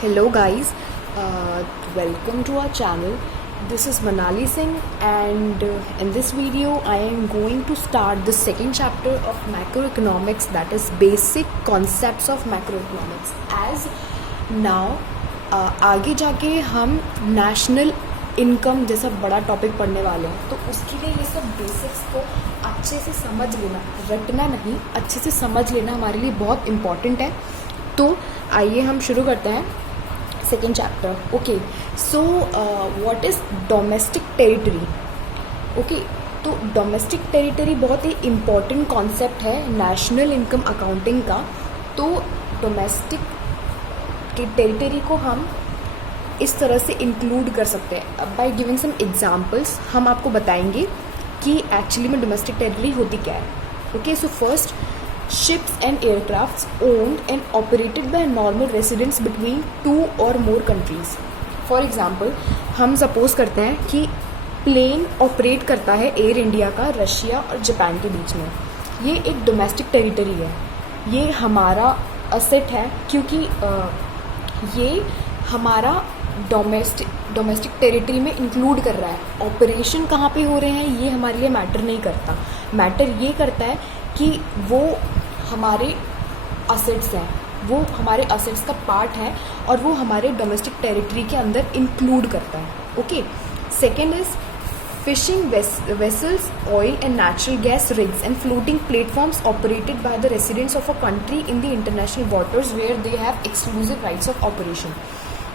Hello guys, welcome to our channel. This is Manali Singh and in this video I am going to start the second chapter of macroeconomics, that is basic concepts of macroeconomics. As now आगे जाके हम national income जैसा बड़ा topic पढ़ने वाले हैं, तो उसके लिए ये सब बेसिक्स को अच्छे से समझ लेना, रटना नहीं, अच्छे से समझ लेना हमारे लिए बहुत इम्पॉर्टेंट है. तो आइए हम शुरू करते हैं second chapter. Okay, so what is domestic territory. Okay, तो डोमेस्टिक टेरिटरी बहुत ही इम्पॉर्टेंट कॉन्सेप्ट है नेशनल इनकम अकाउंटिंग का. तो डोमेस्टिक की टेरिटरी को हम इस तरह से इंक्लूड कर सकते हैं. बाय गिविंग सम एग्जांपल्स हम आपको बताएंगे कि एक्चुअली में डोमेस्टिक टेरिटरी होती क्या है. Okay, so first, ships and aircrafts owned and operated by normal residents between two or more countries. For example, हम सपोज करते हैं कि प्लेन ऑपरेट करता है एयर इंडिया का रशिया और जापान के बीच में. ये एक डोमेस्टिक टेरिटरी है, ये हमारा असेट है क्योंकि ये हमारा डोमेस्टिक टेरिटरी में इंक्लूड कर रहा है. ऑपरेशन कहाँ पे हो रहे हैं ये हमारे लिए मैटर नहीं करता. मैटर ये करता है कि वो हमारे असेट्स हैं, वो हमारे असेट्स का पार्ट है और वो हमारे डोमेस्टिक टेरिटरी के अंदर इंक्लूड करता है. Okay, second is fishing vessels, oil and natural gas rigs and floating platforms operated by the residents of a country in the international waters where they have exclusive rights of operation.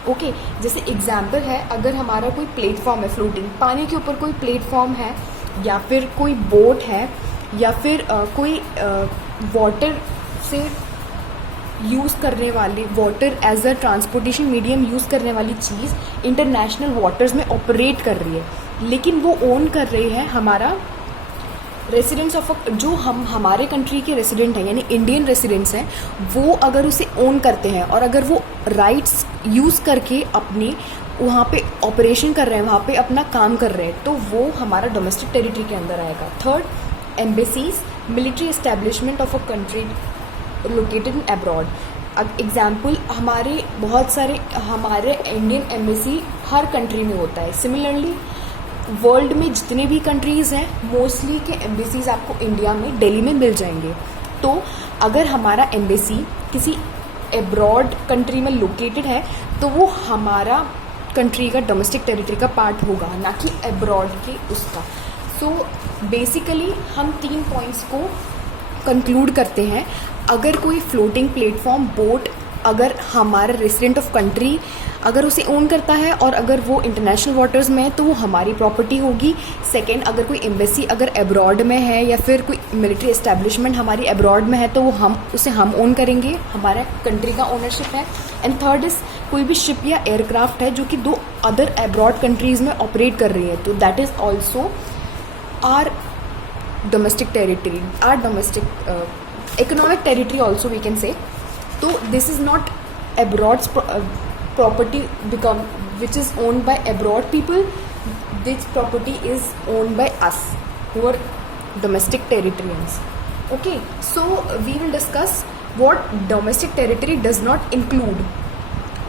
Okay, जैसे example है, अगर हमारा कोई platform है floating, पानी के ऊपर कोई प्लेटफॉर्म है या फिर कोई बोट है या फिर कोई वाटर से यूज़ करने वाली, water as a transportation medium use करने वाली चीज़ इंटरनेशनल वाटर्स में ऑपरेट कर रही है, लेकिन वो ओन कर रही है हमारा रेसिडेंट्स ऑफ जो हमारे कंट्री के रेसिडेंट हैं, यानी इंडियन रेसिडेंट्स हैं, वो अगर उसे ओन करते हैं और अगर वो राइट्स यूज़ करके अपने वहाँ पे ऑपरेशन कर रहे हैं, वहाँ पे अपना काम कर रहे हैं, तो वो हमारा डोमेस्टिक टेरिटरी के अंदर आएगा. Third, embassies, military establishment of a country located in abroad. Example, हमारे बहुत सारे हमारे इंडियन एम्बेसी हर कंट्री में होता है. सिमिलरली वर्ल्ड में जितने भी कंट्रीज़ हैं, मोस्टली के एम्बेसीज आपको इंडिया में, दिल्ली में मिल जाएंगे. तो अगर हमारा एम्बेसी किसी अब्रॉड कंट्री में लोकेटेड है तो वो हमारा कंट्री का डोमेस्टिक टेरिटरी का पार्ट होगा, ना कि अब्रॉड के उसका. सो बेसिकली हम 3 पॉइंट्स को कंक्लूड करते हैं. अगर कोई फ्लोटिंग प्लेटफॉर्म, बोट, अगर हमारा रेसिडेंट ऑफ कंट्री अगर उसे ओन करता है और अगर वो इंटरनेशनल वाटर्स में है तो वो हमारी प्रॉपर्टी होगी. सेकेंड, अगर कोई एम्बेसी अगर अब्रॉड में है या फिर कोई मिलिट्री एस्टेब्लिशमेंट हमारी अब्रॉड में है तो वो हम ओन करेंगे, हमारा कंट्री का ओनरशिप है. एंड थर्ड इज़ कोई भी शिप या एयरक्राफ्ट है जो कि 2 अदर अब्रॉड कंट्रीज़ में ऑपरेट कर रही है, तो that is also our domestic territory, our domestic economic territory also we can say. So this is not abroad's property which is owned by abroad people. This property is owned by us who are domestic territorians. Okay, so we will discuss what domestic territory does not include.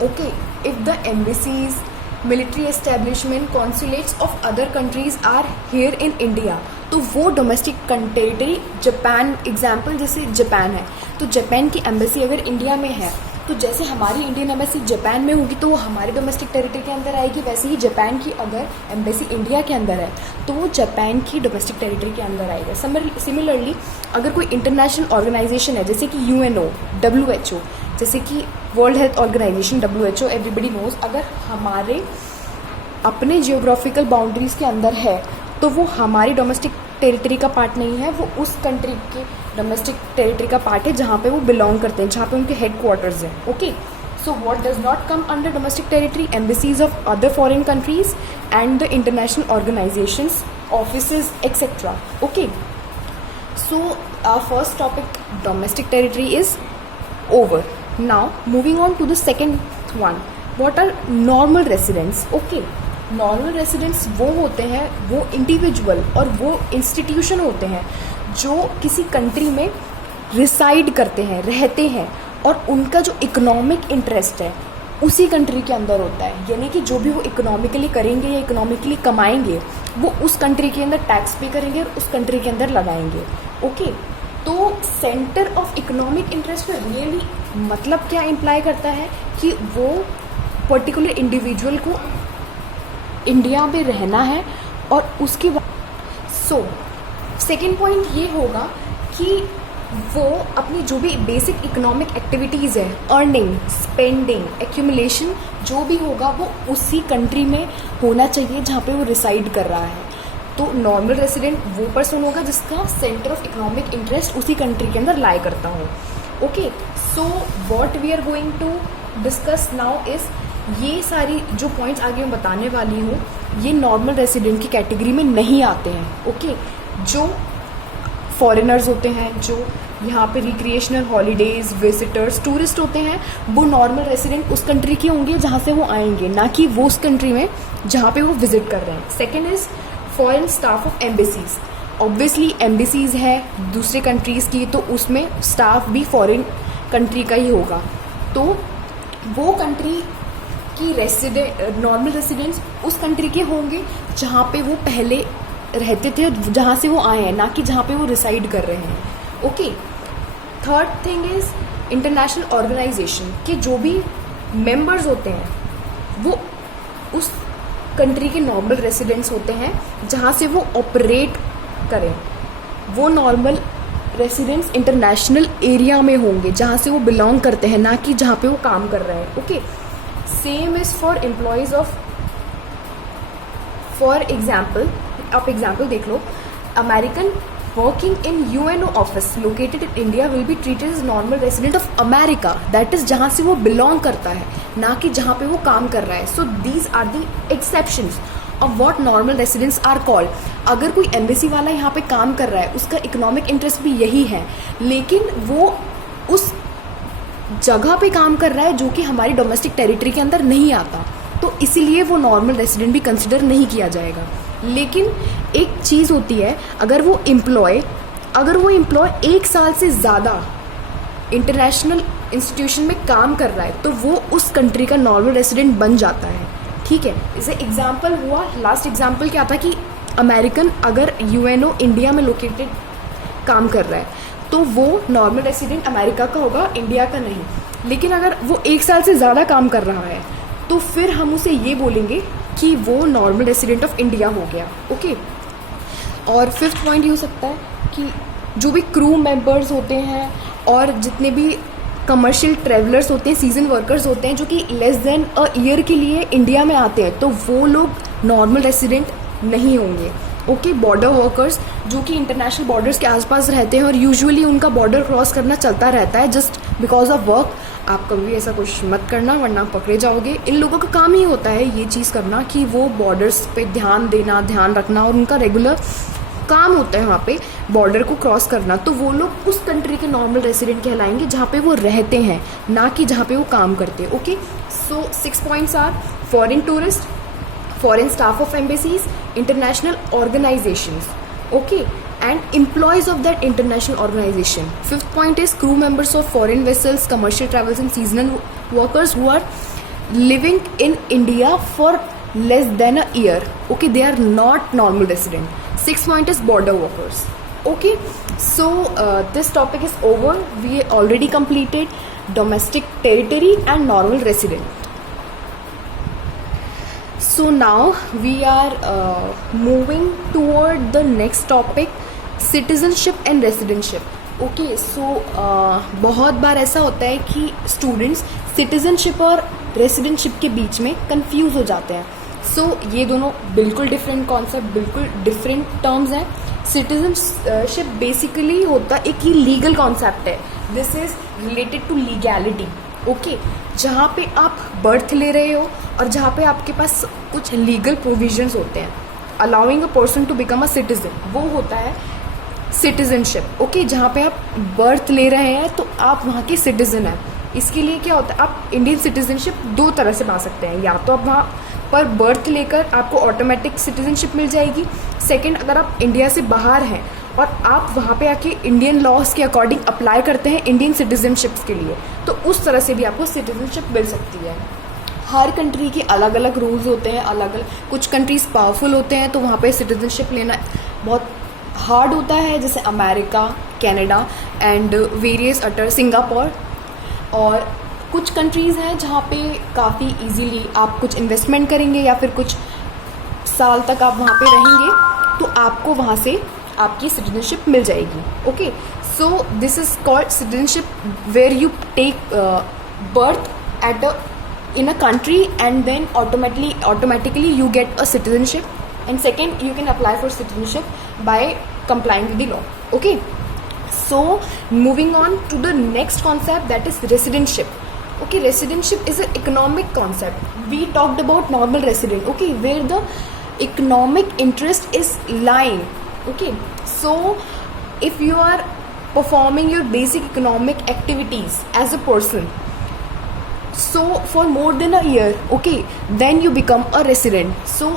Okay, if the embassies, military establishment, consulates of other countries are here in India, तो वो domestic territory. Japan example, जैसे Japan है तो Japan की embassy अगर India में है तो जैसे हमारी इंडियन एम्बेसी जापान में होगी तो वो हमारे डोमेस्टिक टेरिटरी के अंदर आएगी, वैसे ही जापान की अगर एम्बेसी इंडिया के अंदर है तो वो जापान की डोमेस्टिक टेरिटरी के अंदर आएगा. सिमिलरली अगर कोई इंटरनेशनल ऑर्गेनाइजेशन है जैसे कि UNO, WHO, जैसे कि world health organisation WHO, everybody knows, अगर हमारे अपने जियोग्राफिकल बाउंड्रीज़ के अंदर है तो वो हमारी डोमेस्टिक टेरिटरी का पार्ट नहीं है, वो उस कंट्री के डोमेस्टिक टेरिटरी का पार्ट है जहाँ पे वो बिलोंग करते हैं, जहाँ पे उनके हेड क्वार्टर्स हैं. Okay, so what does not come under domestic territory? Embassies of other foreign countries and the international organisations, offices etcetera. Okay, so our first topic domestic territory is over. Now moving on to the second one, what are normal residents? Okay, normal residents वो होते हैं, वो individual और वो institution होते हैं जो किसी कंट्री में रिसाइड करते हैं, रहते हैं और उनका जो इकोनॉमिक इंटरेस्ट है उसी कंट्री के अंदर होता है, यानी कि जो भी वो इकोनॉमिकली करेंगे या इकोनॉमिकली कमाएंगे वो उस कंट्री के अंदर टैक्स पे करेंगे और उस कंट्री के अंदर लगाएंगे। ओके, तो सेंटर ऑफ इकोनॉमिक इंटरेस्ट में रियली मतलब क्या इम्प्लाई करता है कि वो पर्टिकुलर इंडिविजुअल को इंडिया में रहना है और उसकी सेकेंड पॉइंट ये होगा कि वो अपनी जो भी बेसिक इकोनॉमिक एक्टिविटीज़ है, अर्निंग, स्पेंडिंग, एक्यूमुलेशन, जो भी होगा वो उसी कंट्री में होना चाहिए जहाँ पे वो रिसाइड कर रहा है। तो नॉर्मल रेसिडेंट वो पर्सन होगा जिसका सेंटर ऑफ इकोनॉमिक इंटरेस्ट उसी कंट्री के अंदर लाई करता हो। Okay, so what we are going to discuss now is, ये सारी जो पॉइंट्स आगे मैं बताने वाली हूँ ये नॉर्मल रेसिडेंट की कैटेगरी में नहीं आते हैं। ओके, जो फॉरेनर्स होते हैं, जो यहाँ पे रिक्रिएशनल हॉलीडेज, विजिटर्स, टूरिस्ट होते हैं, वो नॉर्मल रेसिडेंट उस कंट्री के होंगे जहाँ से वो आएंगे, ना कि वो उस कंट्री में जहाँ पे वो विजिट कर रहे हैं। Second is foreign staff of embassies. Obviously embassies है दूसरे कंट्रीज़ की, तो उसमें स्टाफ भी फॉरेन कंट्री का ही होगा। तो वो कंट्री की नॉर्मल रेसिडेंट्स उस कंट्री के होंगे जहाँ पे वो पहले रहते थे, जहाँ से वो आए हैं, ना कि जहाँ पे वो रिसाइड कर रहे हैं। Okay, third thing is international organisation के जो भी मेंबर्स होते हैं वो उस कंट्री के नॉर्मल रेसिडेंट्स होते हैं जहाँ से वो ऑपरेट करें। वो नॉर्मल रेसिडेंट्स इंटरनेशनल एरिया में होंगे जहाँ से वो बिलोंग करते हैं, ना कि जहाँ पे वो काम कर रहे हैं। Okay, same is for employees of, for example, आप एग्जाम्पल देख लो, American working in UNO office located in India will be treated as normal resident of America, that is जहाँ से वो बिलोंग करता है, ना कि जहाँ पे वो काम कर रहा है। So these are the exceptions of what normal residents are called. अगर कोई एम्बेसी वाला यहाँ पे काम कर रहा है, उसका इकोनॉमिक इंटरेस्ट भी यही है, लेकिन वो उस जगह पे काम कर रहा है जो कि हमारी डोमेस्टिक टेरिटरी के अंदर नहीं आता, तो इसीलिए वो नॉर्मल रेसिडेंट भी कंसिडर नहीं किया जाएगा। लेकिन एक चीज़ होती है, अगर वो एम्प्लॉय 1 साल से ज़्यादा इंटरनेशनल इंस्टीट्यूशन में काम कर रहा है तो वो उस कंट्री का नॉर्मल रेसिडेंट बन जाता है। ठीक है, इसे एग्जाम्पल हुआ, लास्ट एग्जाम्पल क्या था कि अमेरिकन अगर यूएनओ इंडिया में लोकेटेड काम कर रहा है तो वो नॉर्मल रेसिडेंट अमेरिका का होगा, इंडिया का नहीं। लेकिन अगर वो 1 साल से ज़्यादा काम कर रहा है तो फिर हम उसे ये बोलेंगे कि वो नॉर्मल रेसिडेंट ऑफ इंडिया हो गया। ओके, और फिफ्थ पॉइंट ये हो सकता है कि जो भी क्रू मेंबर्स होते हैं और जितने भी कमर्शियल ट्रैवलर्स होते हैं, सीजन वर्कर्स होते हैं जो कि लेस देन अ ईयर के लिए इंडिया में आते हैं, तो वो लोग नॉर्मल रेसिडेंट नहीं होंगे। ओके, बॉर्डर वर्कर्स जो कि इंटरनेशनल बॉर्डर्स के आसपास रहते हैं और यूजुअली उनका बॉर्डर क्रॉस करना चलता रहता है जस्ट बिकॉज ऑफ वर्क। आप कभी ऐसा कुछ मत करना वरना पकड़े जाओगे। इन लोगों का काम ही होता है ये चीज़ करना कि वो बॉर्डर्स पे ध्यान देना, ध्यान रखना, और उनका रेगुलर काम होता है वहाँ पे बॉर्डर को क्रॉस करना। तो वो लोग उस कंट्री के नॉर्मल रेसिडेंट कहलाएंगे जहाँ पे वो रहते हैं, ना कि जहाँ पे वो काम करते हैं। Okay, so 6 points are foreign tourist, foreign staff of embassies, international organizations, okay, and employees of that international organization. Fifth point is crew members of foreign vessels, commercial travels and seasonal workers who are living in India for less than a year. Okay, they are not normal resident. Sixth point is border workers. Okay, so this topic is over. We already completed domestic territory and normal resident. So now we are moving toward the next topic, citizenship and residency. Okay, so बहुत बार ऐसा होता है कि students citizenship और रेसिडेंटशिप के बीच में confuse हो जाते हैं। सो ये दोनों बिल्कुल डिफरेंट कॉन्सेप्ट, बिल्कुल डिफरेंट टर्म्स हैं। सिटीजनशिप बेसिकली होता एक ही लीगल कॉन्सेप्ट है, this is related to legality. Okay, जहाँ पे आप बर्थ ले रहे हो और जहाँ पे आपके पास कुछ लीगल प्रोविजंस होते हैं allowing a person to become a citizen, वो होता है सिटीजनशिप। ओके, जहाँ पे आप बर्थ ले रहे हैं तो आप वहाँ के सिटीजन हैं। इसके लिए क्या होता है, आप इंडियन सिटीजनशिप 2 तरह से पा सकते हैं, या तो आप वहाँ पर बर्थ लेकर आपको ऑटोमेटिक सिटीजनशिप मिल जाएगी। सेकंड, अगर आप इंडिया से बाहर हैं और आप वहाँ पे आके इंडियन लॉज के अकॉर्डिंग अप्लाई करते हैं इंडियन सिटीजनशिप्स के लिए, तो उस तरह से भी आपको सिटीजनशिप मिल सकती है। हर कंट्री के अलग अलग रूल्स होते हैं, अलग अलग, कुछ कंट्रीज पावरफुल होते हैं तो वहाँ पे सिटीजनशिप लेना बहुत हार्ड होता है, जैसे America, Canada and various other, Singapore. और कुछ कंट्रीज़ हैं जहाँ पे काफ़ी इजीली आप कुछ इन्वेस्टमेंट करेंगे या फिर कुछ साल तक आप वहाँ पे रहेंगे तो आपको वहाँ से आपकी सिटीजनशिप मिल जाएगी। Okay, so this is called citizenship where you take birth at in a country and then automatically you get a citizenship, and second you can apply for citizenship by complying with the law. Okay, so moving on to the next concept, that is residentship. Okay, residentship is an economic concept. We talked about normal resident, okay, where the economic interest is lying. Okay, so if you are performing your basic economic activities as a person, so for more than a year, okay, then you become a resident. So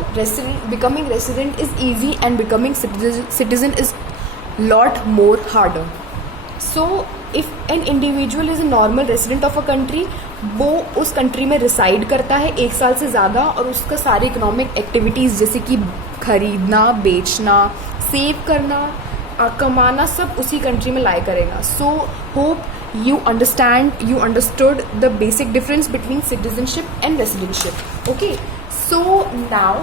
becoming resident is easy and becoming citizen is lot more harder. So if an individual is a normal resident of a country, वो उस country में reside करता है 1 साल से ज़्यादा और उसका सारी इकोनॉमिक एक्टिविटीज़ जैसे कि खरीदना, बेचना, सेव करना, कमाना, सब उसी कंट्री में लाई करेगा. So hope you understood the basic difference between citizenship and residentship. Okay, so now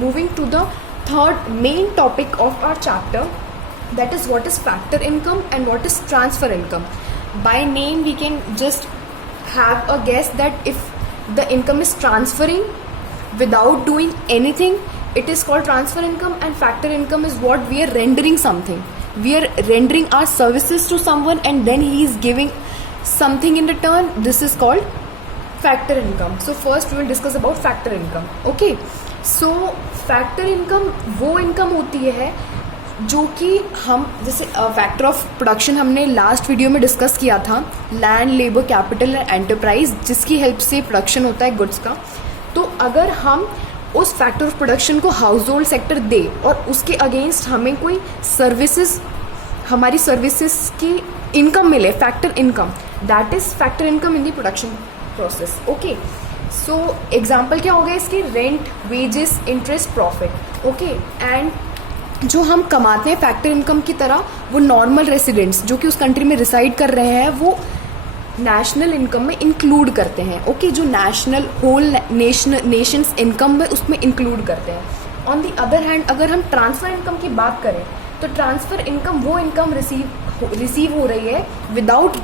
moving to the third main topic of our chapter, that is what is factor income and what is transfer income. By name we can just have a guess that if the income is transferring without doing anything, it is called transfer income, and factor income is what we are rendering something. We are rendering our services to someone and then he is giving something in return. This is called factor income. So first we will discuss about factor income. Okay, so factor income वो income होती है जो कि हम जैसे factor of production हमने last video में discuss किया था, land, labour, capital and enterprise, जिसकी हेल्प से प्रोडक्शन होता है गुड्स का. तो अगर हम उस फैक्टर ऑफ प्रोडक्शन को हाउस होल्ड सेक्टर दे और उसके अगेंस्ट हमें कोई सर्विसेज, हमारी सर्विसेज की इनकम मिले, factor income, that is factor income in the production process. Okay, so example क्या हो गया इसके, rent, wages, interest, profit. Okay, and जो हम कमाते हैं फैक्टर इनकम की तरह, वो नॉर्मल रेसिडेंट्स जो कि उस कंट्री में रिसाइड कर रहे हैं वो नेशनल इनकम में इंक्लूड करते हैं. ओके, जो नेशनल होल नेशंस इनकम में उसमें इंक्लूड करते हैं. ऑन द अदर हैंड अगर हम ट्रांसफ़र इनकम की बात करें तो ट्रांसफ़र इनकम वो इनकम रिसीव हो रही है without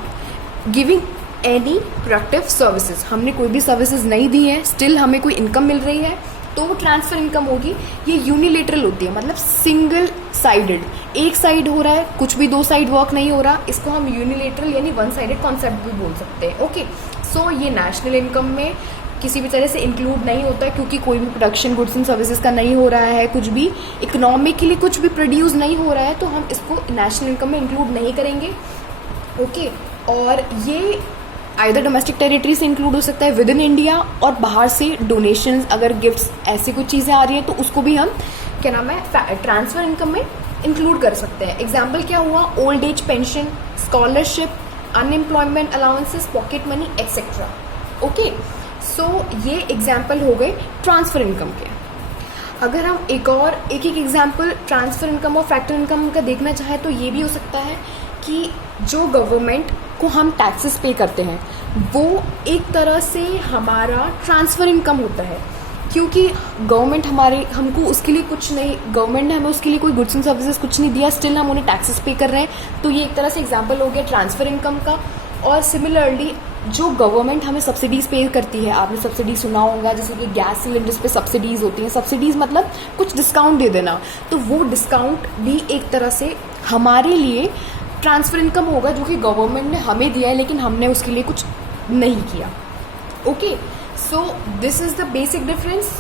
giving any productive services. हमने कोई भी सर्विसेज नहीं दी है, स्टिल हमें कोई इनकम मिल रही है, तो वो ट्रांसफ़र इनकम होगी. ये यूनिलेटरल होती है, मतलब सिंगल साइडेड, एक साइड हो रहा है, कुछ भी 2 साइड वर्क नहीं हो रहा. इसको हम यूनिलेटरल यानी 1 साइडेड कॉन्सेप्ट भी बोल सकते हैं. ओके, सो ये नेशनल इनकम में किसी भी तरह से इंक्लूड नहीं होता है क्योंकि कोई भी प्रोडक्शन गुड्स एंड सर्विसेज का नहीं हो रहा है, कुछ भी इकोनॉमिकली कुछ भी प्रोड्यूस नहीं हो रहा है, तो हम इसको नेशनल इनकम में इंक्लूड नहीं करेंगे. ओके, और ये आइदर डोमेस्टिक टेरिटरी से इंक्लूड हो सकता है विद इन इंडिया, और बाहर से डोनेशंस, अगर गिफ्ट्स, ऐसी कुछ चीज़ें आ रही हैं तो उसको भी हम क्या नाम है ट्रांसफ़र इनकम में इंक्लूड कर सकते हैं. एग्जाम्पल क्या हुआ, old age pension, scholarship, unemployment allowances, pocket money, etcetera. Okay, so ये एग्जाम्पल हो गए ट्रांसफ़र इनकम के. अगर हम एक एग्जाम्पल ट्रांसफ़र इनकम और फैक्टर इनकम का देखना चाहें तो ये भी हो सकता है कि जो गवर्नमेंट को हम टैक्सेस पे करते हैं वो एक तरह से हमारा ट्रांसफ़र इनकम होता है, क्योंकि गवर्नमेंट हमको उसके लिए कुछ नहीं, गवर्नमेंट ने हमें उसके लिए कोई गुड्स एंड सर्विसेज कुछ नहीं दिया, स्टिल हम उन्हें टैक्सेस पे कर रहे हैं. तो ये एक तरह से एग्जांपल हो गया ट्रांसफ़र इनकम का. और सिमिलरली जो गवर्नमेंट हमें सब्सिडीज़ पे करती है, आपने सब्सिडी सुना होगा, जैसे कि गैस सिलेंडर्स पे सब्सिडीज़ होती हैं. सब्सिडीज़ मतलब कुछ डिस्काउंट दे देना, तो वो डिस्काउंट भी एक तरह से हमारे लिए ट्रांसफ़र इनकम होगा जो कि गवर्नमेंट ने हमें दिया है लेकिन हमने उसके लिए कुछ नहीं किया. Okay, so this is the basic difference.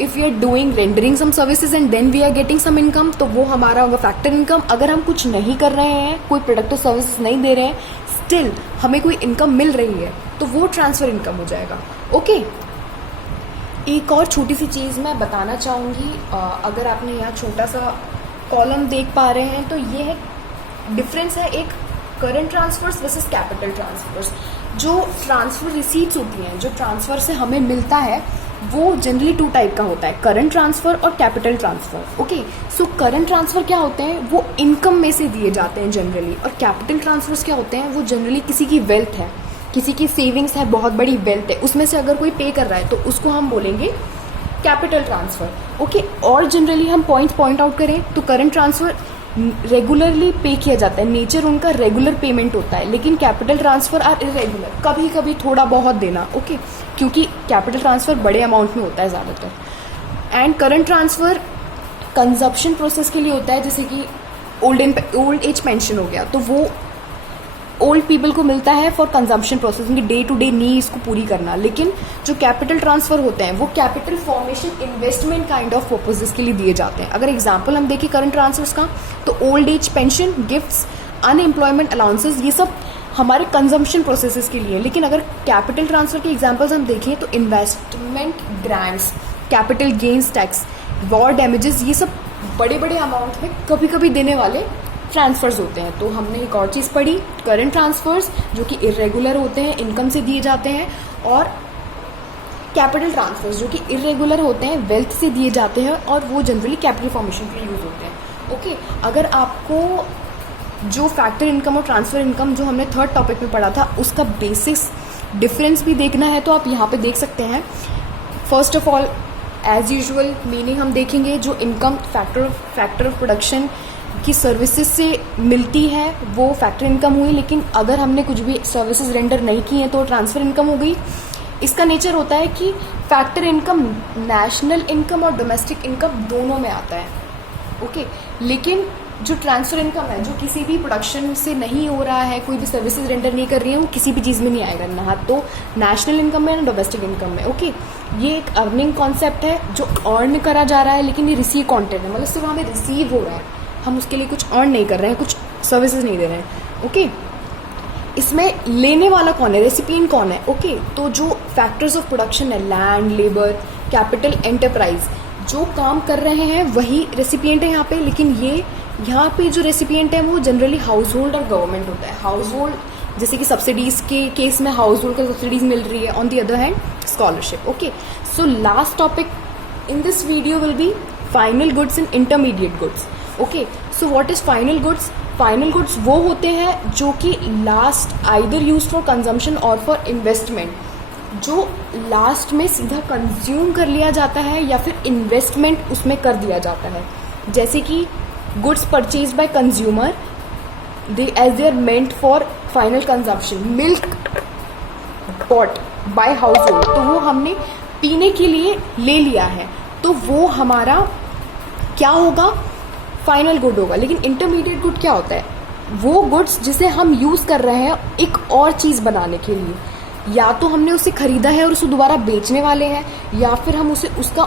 If we are doing rendering some services and then we are getting some income, तो वो हमारा होगा फैक्टर इनकम. अगर हम कुछ नहीं कर रहे हैं, कोई प्रोडक्ट और सर्विसेज नहीं दे रहे हैं, स्टिल हमें कोई इनकम मिल रही है, तो वो ट्रांसफ़र इनकम हो जाएगा. ओके, एक और छोटी सी चीज़ मैं बताना चाहूँगी. अगर आपने यहाँ छोटा सा कॉलम देख पा रहे हैं तो ये है डिफरेंस है एक current transfers versus capital transfers. जो ट्रांसफ़र रिसीट्स होती हैं, जो ट्रांसफ़र से हमें मिलता है, वो जनरली 2 टाइप का होता है, करंट ट्रांसफ़र और capital transfer. Okay, so current transfer क्या होते हैं, वो इनकम में से दिए जाते हैं जनरली, और कैपिटल ट्रांसफ़र्स क्या होते हैं, वो जनरली किसी की वेल्थ है, किसी की सेविंग्स है, बहुत बड़ी वेल्थ है, उसमें से अगर कोई पे कर रहा है तो उसको हम बोलेंगे कैपिटल ट्रांसफ़र। ओके, और जनरली हम पॉइंट आउट करें तो करंट ट्रांसफ़र रेगुलरली पे किया जाता है, नेचर उनका रेगुलर पेमेंट होता है, लेकिन कैपिटल ट्रांसफ़र आर इरेगुलर, कभी कभी थोड़ा बहुत देना। ओके, क्योंकि कैपिटल ट्रांसफ़र बड़े अमाउंट में होता है ज़्यादातर। And current transfer consumption process के लिए होता है, जैसे कि ओल्ड एज पेंशन हो गया, तो वो ओल्ड पीपल को मिलता है फॉर कंजम्पशन प्रोसेस, उनकी डे टू डे नीड्स को पूरी करना। लेकिन जो कैपिटल ट्रांसफर होते हैं वो capital formation investment kind of purposes के लिए दिए जाते हैं। अगर एग्जांपल हम देखें करंट ट्रांसफर्स का, तो old age pension, gifts, unemployment allowances, ये सब हमारे कंजम्पशन प्रोसेसेस के लिए। लेकिन अगर कैपिटल ट्रांसफर के एग्जाम्पल्स हम देखें तो investment grants, capital gains tax, war damages, ये सब बड़े बड़े अमाउंट में कभी कभी देने वाले ट्रांसफर्स होते हैं। तो हमने एक और चीज़ पढ़ी, करंट ट्रांसफर्स जो कि इरेगुलर होते हैं, इनकम से दिए जाते हैं, और कैपिटल ट्रांसफर्स जो कि इरेगुलर होते हैं, वेल्थ से दिए जाते हैं, और वो जनरली कैपिटल फॉर्मेशन के लिए यूज़ होते हैं। ओके, अगर आपको जो फैक्टर इनकम और ट्रांसफर इनकम जो हमने थर्ड टॉपिक में पढ़ा था उसका बेसिक्स डिफरेंस भी देखना है तो आप यहाँ पे देख सकते हैं। First of all as usual meaning हम देखेंगे, जो इनकम फैक्टर ऑफ प्रोडक्शन की सर्विसेज से मिलती है वो फैक्टर इनकम हुई, लेकिन अगर हमने कुछ भी सर्विसेज रेंडर नहीं की हैं तो ट्रांसफ़र इनकम हो गई। इसका नेचर होता है कि फैक्टर इनकम नेशनल इनकम और डोमेस्टिक इनकम दोनों में आता है। ओके, लेकिन जो ट्रांसफ़र इनकम है, जो किसी भी प्रोडक्शन से नहीं हो रहा है, कोई भी सर्विसेज रेंडर नहीं कर रही है, वो किसी भी चीज़ में नहीं आएगा ना तो नेशनल इनकम में ना डोमेस्टिक इनकम में। ओके, ये एक अर्निंग कॉन्सेप्ट है जो अर्न करा जा रहा है, लेकिन ये रिसीव कॉन्टेंट है, मतलब सिर्फ हमें रिसीव हो रहा है, हम उसके लिए कुछ अर्न नहीं कर रहे हैं, कुछ सर्विसेज नहीं दे रहे हैं। ओके, इसमें लेने वाला कौन है, रेसिपिएंट कौन है। ओके, तो जो फैक्टर्स ऑफ प्रोडक्शन है, लैंड, लेबर, कैपिटल, एंटरप्राइज, जो काम कर रहे हैं वही रेसिपिएंट है यहाँ पे। लेकिन ये यहाँ पे जो रेसिपिएंट है वो जनरली हाउस होल्ड और गवर्नमेंट होता है। हाउस होल्ड जैसे कि सब्सिडीज के केस में हाउस होल्ड को सब्सिडीज मिल रही है, on the other hand scholarship. Okay, so last topic in this video will be final goods and intermediate goods. Okay, so what is final goods? Final goods वो होते हैं जो कि last either use for consumption और for investment, जो last में सीधा consume कर लिया जाता है या फिर इन्वेस्टमेंट उसमें कर दिया जाता है। जैसे कि goods purchase by consumer as they are meant for final consumption. Milk bought by household, तो वो हमने पीने के लिए ले लिया है, तो वो हमारा क्या होगा, फाइनल गुड होगा। लेकिन इंटरमीडिएट गुड क्या होता है, वो गुड्स जिसे हम यूज़ कर रहे हैं एक और चीज़ बनाने के लिए, या तो हमने उसे खरीदा है और उसे दोबारा बेचने वाले हैं, या फिर हम उसे उसका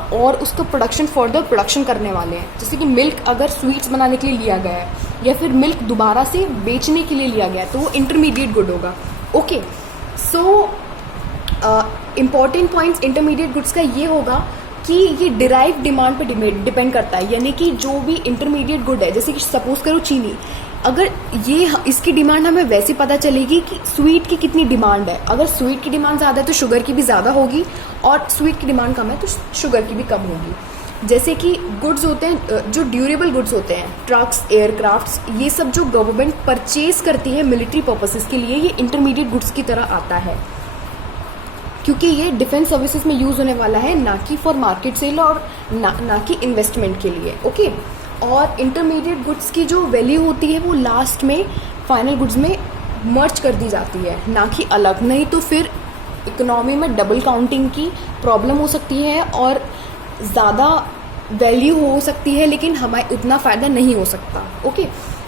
प्रोडक्शन फर्दर प्रोडक्शन करने वाले हैं। जैसे कि मिल्क अगर स्वीट्स बनाने के लिए लिया गया है, या फिर मिल्क दोबारा से बेचने के लिए लिया गया है, तो वो इंटरमीडिएट गुड होगा। Okay, so important points intermediate goods का ये होगा कि ये डिराइव डिमांड पे डिपेंड करता है, यानी कि जो भी इंटरमीडिएट गुड है, जैसे कि सपोज करो चीनी, अगर ये इसकी डिमांड हमें वैसे पता चलेगी कि स्वीट की कितनी डिमांड है। अगर स्वीट की डिमांड ज़्यादा है तो शुगर की भी ज़्यादा होगी, और स्वीट की डिमांड कम है तो शुगर की भी कम होगी। जैसे कि गुड्स होते हैं जो ड्यूरेबल गुड्स होते हैं, ट्रक्स, एयरक्राफ्ट्स, ये सब जो गवर्नमेंट परचेज करती है मिलिट्री पर्पसेस के लिए, ये इंटरमीडिएट गुड्स की तरह आता है, क्योंकि ये डिफेंस सर्विसेज में यूज़ होने वाला है, ना कि फॉर मार्केट सेल और ना कि इन्वेस्टमेंट के लिए। ओके, और इंटरमीडिएट गुड्स की जो वैल्यू होती है वो लास्ट में फाइनल गुड्स में मर्ज कर दी जाती है, ना कि अलग, नहीं तो फिर इकोनॉमी में डबल काउंटिंग की प्रॉब्लम हो सकती है और ज़्यादा वैल्यू हो सकती है, लेकिन हमें उतना फ़ायदा नहीं हो सकता। Okay,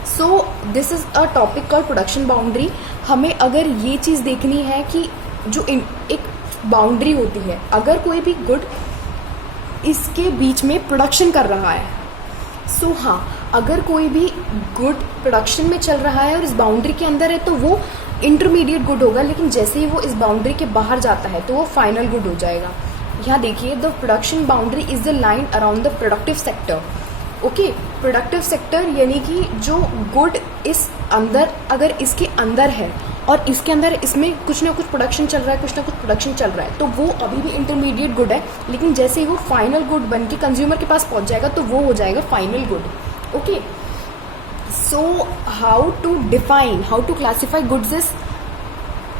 so this is a topic called production boundary. हमें अगर ये चीज़ देखनी है कि जो एक बाउंड्री होती है, अगर कोई भी गुड इसके बीच में प्रोडक्शन कर रहा है, सो हाँ, अगर कोई भी गुड प्रोडक्शन में चल रहा है और इस बाउंड्री के अंदर है तो वो इंटरमीडिएट गुड होगा, लेकिन जैसे ही वो इस बाउंड्री के बाहर जाता है तो वो फाइनल गुड हो जाएगा। यहाँ देखिए, the production boundary is the line around the productive sector. Okay, productive sector यानी कि जो गुड इस अंदर, अगर इसके अंदर है और इसके अंदर इसमें कुछ ना कुछ प्रोडक्शन चल रहा है, कुछ ना कुछ प्रोडक्शन चल रहा है, तो वो अभी भी इंटरमीडिएट गुड है, लेकिन जैसे ही वो फाइनल गुड बन के कंज्यूमर के पास पहुंच जाएगा तो वो हो जाएगा final good. Okay, so how to define, how to classify goods is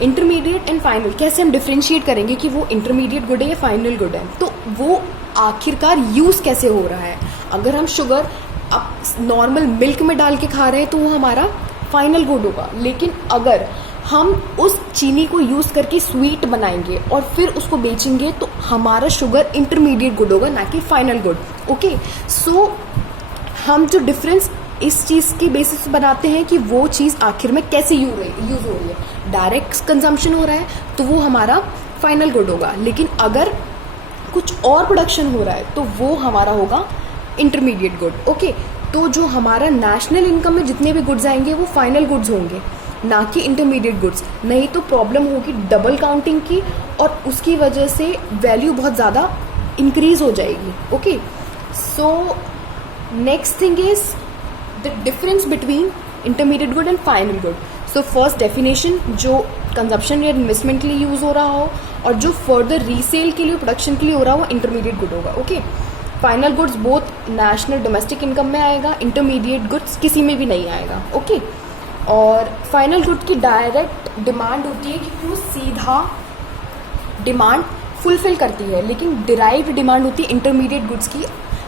intermediate and final. कैसे हम डिफ्रेंशिएट करेंगे कि वो इंटरमीडिएट गुड है या फाइनल गुड है, तो वो आखिरकार यूज़ कैसे हो रहा है। अगर हम शुगर अब नॉर्मल मिल्क में डाल के खा रहे हैं तो वो हमारा फाइनल गुड होगा, लेकिन अगर हम उस चीनी को यूज़ करके स्वीट बनाएंगे और फिर उसको बेचेंगे तो हमारा शुगर इंटरमीडिएट गुड होगा, ना कि फाइनल गुड। ओके, सो हम जो डिफरेंस इस चीज़ की बेसिस पे बनाते हैं कि वो चीज़ आखिर में कैसे यूज़ हो रही है। डायरेक्ट कंजम्पशन हो रहा है तो वो हमारा फाइनल गुड होगा, लेकिन अगर कुछ और प्रोडक्शन हो रहा है तो वो हमारा होगा इंटरमीडिएट गुड। ओके, तो जो हमारा नेशनल इनकम में जितने भी गुड्स आएंगे वो फाइनल गुड्स होंगे, ना कि इंटरमीडिएट गुड्स। नहीं तो प्रॉब्लम होगी डबल काउंटिंग की और उसकी वजह से वैल्यू बहुत ज़्यादा इंक्रीज हो जाएगी। Okay, so next thing is the difference between intermediate good and final good. So first definition, जो कंजप्शन या इन्वेस्टमेंट के लिए यूज़ हो रहा हो और जो फर्दर रीसेल के लिए, प्रोडक्शन के लिए हो रहा हो, इंटरमीडिएट गुड होगा। Okay, final goods both national domestic income में आएगा, इंटरमीडिएट गुड्स किसी में भी नहीं आएगा। ओके, और फाइनल गुड की डायरेक्ट डिमांड होती है क्योंकि वो सीधा डिमांड फुलफिल करती है, लेकिन डिराइव्ड डिमांड होती है इंटरमीडिएट गुड्स की,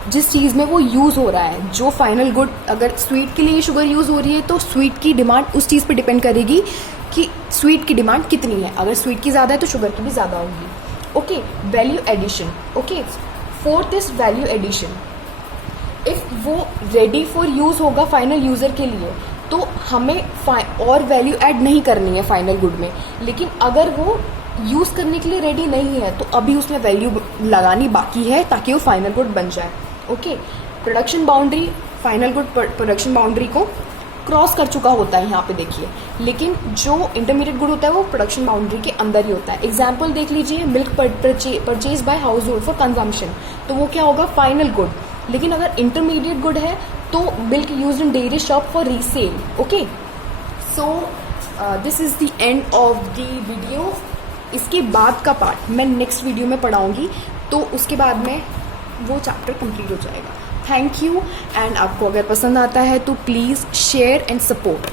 जिस चीज़ में वो यूज़ हो रहा है। जो फाइनल गुड, अगर स्वीट के लिए शुगर यूज़ हो रही है तो स्वीट की डिमांड उस चीज़ पे डिपेंड करेगी कि स्वीट की डिमांड कितनी है। अगर स्वीट की ज़्यादा है तो शुगर की भी ज़्यादा होगी। Okay, value addition. Okay, fourth is value addition. If वो रेडी फॉर यूज़ होगा फाइनल यूज़र के लिए तो हमें और वैल्यू ऐड नहीं करनी है फाइनल गुड में, लेकिन अगर वो यूज़ करने के लिए रेडी नहीं है तो अभी उसमें वैल्यू लगानी बाकी है ताकि वो फाइनल गुड बन जाए। Okay, production boundary, final good production boundary को क्रॉस कर चुका होता है यहाँ पे देखिए, लेकिन जो इंटरमीडिएट गुड होता है वो प्रोडक्शन बाउंड्री के अंदर ही होता है। एग्जाम्पल देख लीजिए, milk purchase by house hold for consumption, तो वो क्या होगा, फाइनल गुड। लेकिन अगर इंटरमीडिएट गुड है तो milk used in dairy shop for resale. Okay, so this is the end of the video. इसके बाद का पार्ट मैं नेक्स्ट वीडियो में पढ़ाऊंगी, तो उसके बाद में वो चैप्टर कंप्लीट हो जाएगा। थैंक यू, एंड आपको अगर पसंद आता है तो प्लीज़ शेयर एंड सपोर्ट।